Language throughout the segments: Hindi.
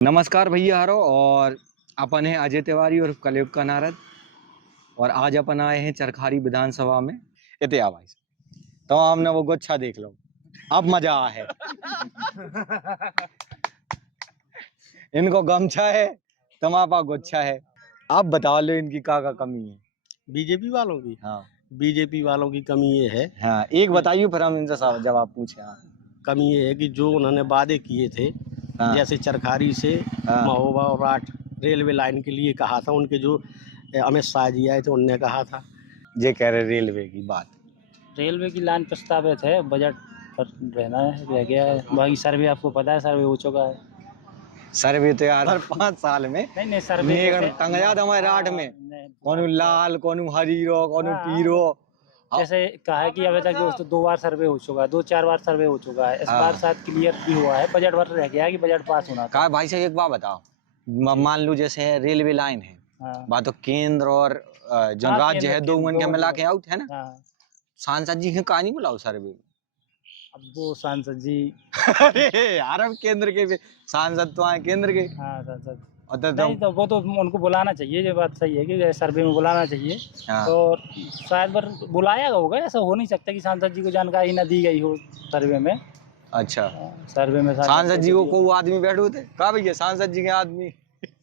नमस्कार भैया हारो। और अपन है अजय तिवारी और कलयुग का नारद। और आज अपन आए हैं चरखारी विधानसभा में। इतिया भाई तो हमने वो गुच्छा देख लो, अब मजा आ है। इनको गमछा है, तमापा गुच्छा है। आप बता लो इनकी का कमी है। बीजेपी वालों की हाँ बीजेपी वालों की कमी ये है। हाँ, एक बताइए फिर हम इनसे जवाब पूछे। हाँ कमी ये है कि जो उन्होंने वादे किए थे, हाँ जैसे चरखारी से हाँ। महोबा और राठ रेलवे लाइन के लिए कहा था, उनके जो अमित शाह जी आए थे उनने कहा था। ये कह रहे रेलवे की बात। रेलवे की लाइन प्रस्तावित है, बजट पर रहना है, रह गया है। बाकी सर्वे आपको पता है, सर्वे हो चुका है। सर्वे तो यार हर 5 साल में नहीं सर्वे टंग जाता हमारे राठ में। कौन लाल, कौन हरीरो, कौन पीरो। जैसे कहा है कि अभी तक दोस्तों 2 बार सर्वे हो चुका है, 2-4 बार सर्वे हो चुका है। इस बार शायद क्लियर भी हुआ है, बजट पर रह गया है कि बजट पास होना था। भाई साहब एक बात बताओ, मान लो जैसे रेलवे लाइन है, बात तो केंद्र और जो राज्य है दो के मिला के आउट है ना। सांसद जी के कहा नहीं बुलाओ सर्वे में। अब वो सांसद जी अरे यार अब केंद्र के सांसद तो आए केंद्र के। हाँ सांसद नहीं तो वो तो उनको बुलाना चाहिए। ये बात सही है कि सर्वे में बुलाना चाहिए। और शायद बार बुलाया होगा, ऐसा हो नहीं सकता कि सांसद जी को जानकारी ना दी गई हो सर्वे में। अच्छा सर्वे में सांसद जी को आदमी बैठे होते कहा भैया सांसद जी के आदमी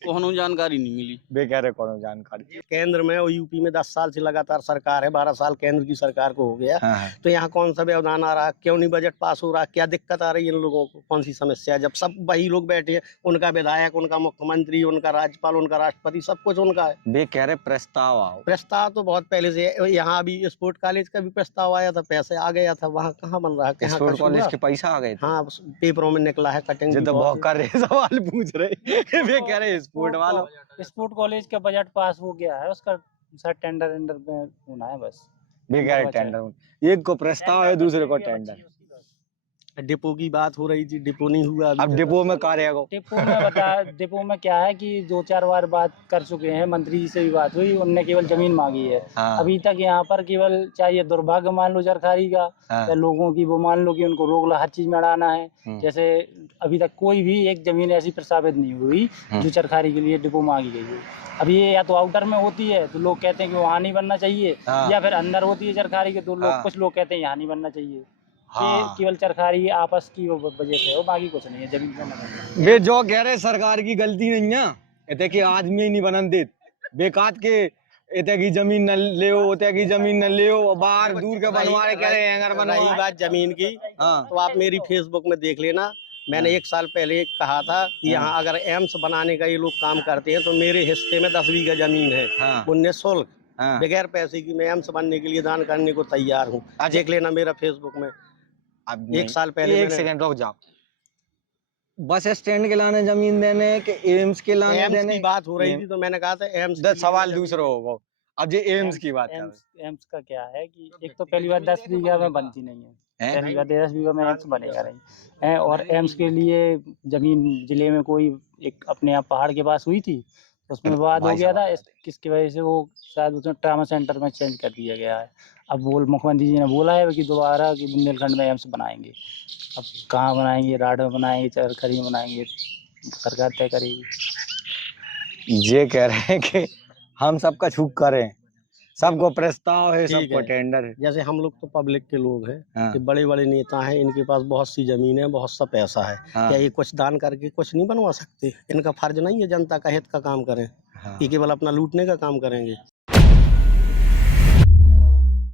कोनो जानकारी नहीं मिली। बेकार है कोनो जानकारी। केंद्र में और यूपी में 10 साल से लगातार सरकार है, 12 साल केंद्र की सरकार को हो गया। तो यहाँ कौन सा व्यवधान आ रहा, क्यों नहीं बजट पास हो रहा, क्या दिक्कत आ रही है इन लोगों को, कौन सी समस्या है? जब सब वही लोग बैठे हैं, उनका विधायक, उनका मुख्यमंत्री, उनका राज्यपाल, उनका राष्ट्रपति, सब कुछ उनका है। वे कह रहे प्रस्ताव आओ। प्रस्ताव तो बहुत पहले से है। यहाँ अभी स्पोर्ट कॉलेज का भी प्रस्ताव आया था, पैसे आ गया था, वहाँ कहाँ बन रहा है? स्पोर्ट कॉलेज के पैसा आ गए। हाँ पेपरों में निकला है, कटिंग तो बहुत कर रहे सवाल पूछ रहे। वे कह रहे स्पोर्ट वालों स्पोर्ट कॉलेज का बजट पास हो गया है, उसका सर टेंडर में होना है बस। बेकार टेंडर, एक को प्रस्ताव है दूसरे को टेंडर। डिपो की बात हो रही थी, डिपो नहीं हुआ। अब डिपो में कार्य डिपो में क्या है कि 2-4 बार बात कर चुके हैं, मंत्री जी से भी बात हुई, उनने केवल जमीन मांगी है। अभी तक यहाँ पर केवल चाहे दुर्भाग्य मान लो चरखारी का, या लोगों की वो मान लो कि उनको रोक ला, हर चीज में अड़ाना है। जैसे अभी तक कोई भी एक जमीन ऐसी प्रस्तावित नहीं हुई जो चरखारी के लिए डिपो मांगी गई है। अब ये या तो आउटर में होती है तो लोग कहते हैं कि वहाँ नहीं बनना चाहिए, या फिर अंदर होती है चरखारी के तो लोग कुछ लोग कहते हैं यहाँ नहीं बनना चाहिए। केवल चरखारी आपस की वजह से हो, बाकी कुछ नहीं है। जमीन में वे जो कह रहे सरकार की गलती नहीं है, इतने की आदमी ही नहीं बनन देत बेकात के, इतने की जमीन न ले, उतने की जमीन न ले, बाहर दूर के बनवाए कह रहे हैं। अगर रही बात जमीन की, तो आप मेरी फेसबुक में देख लेना। मैंने 1 साल पहले कहा था कि यहाँ अगर एम्स बनाने का ये लोग काम करते हैं तो मेरे हिस्से में 10 बीघा जमीन है, 19 बगैर पैसे की मैं एम्स बनने के लिए दान करने को तैयार हूँ। देख लेना मेरा फेसबुक में। अब 1 साल पहले। 1 सेकंड रुक जाओ। बस स्टैंड के लाने जमीन देने के एम्स के लाने देने की बात हो रही थी, तो मैंने कहा था एम्स। सवाल दूसरा होगा। अब ये एम्स की बात है। एम्स का क्या है कि एक तो पहली बार 10 बीघा में बनती नहीं है, पहली बार 10 बीघा में एम्स बनेगा नहीं है। और एम्स के लिए जमीन जिले में कोई एक अपने यहाँ पहाड़ के पास हुई थी, उसमें विवाद हो गया था, किसकी वजह से वो शायद उसमें ट्रामा सेंटर में चेंज कर दिया गया है। अब मुख्यमंत्री जी ने बोला है कि दोबारा कि बुंदेलखंड में एम्स बनाएंगे। अब कहाँ बनाएंगे, राड में बनाएंगे, चरखरी में बनाएंगे, सरकार तय करेगी। ये कह रहे हैं कि हम सबका छूक करें, सबको प्रस्ताव है, सबको टेंडर है। जैसे हम लोग तो पब्लिक के लोग हैं, कि बड़े बड़े नेता हैं, इनके पास बहुत सी जमीन है, बहुत सा पैसा है। क्या ये कुछ दान करके कुछ नहीं बनवा सकते? इनका फर्ज नहीं है जनता का हित का काम करें, ये केवल अपना लूटने का काम करेंगे?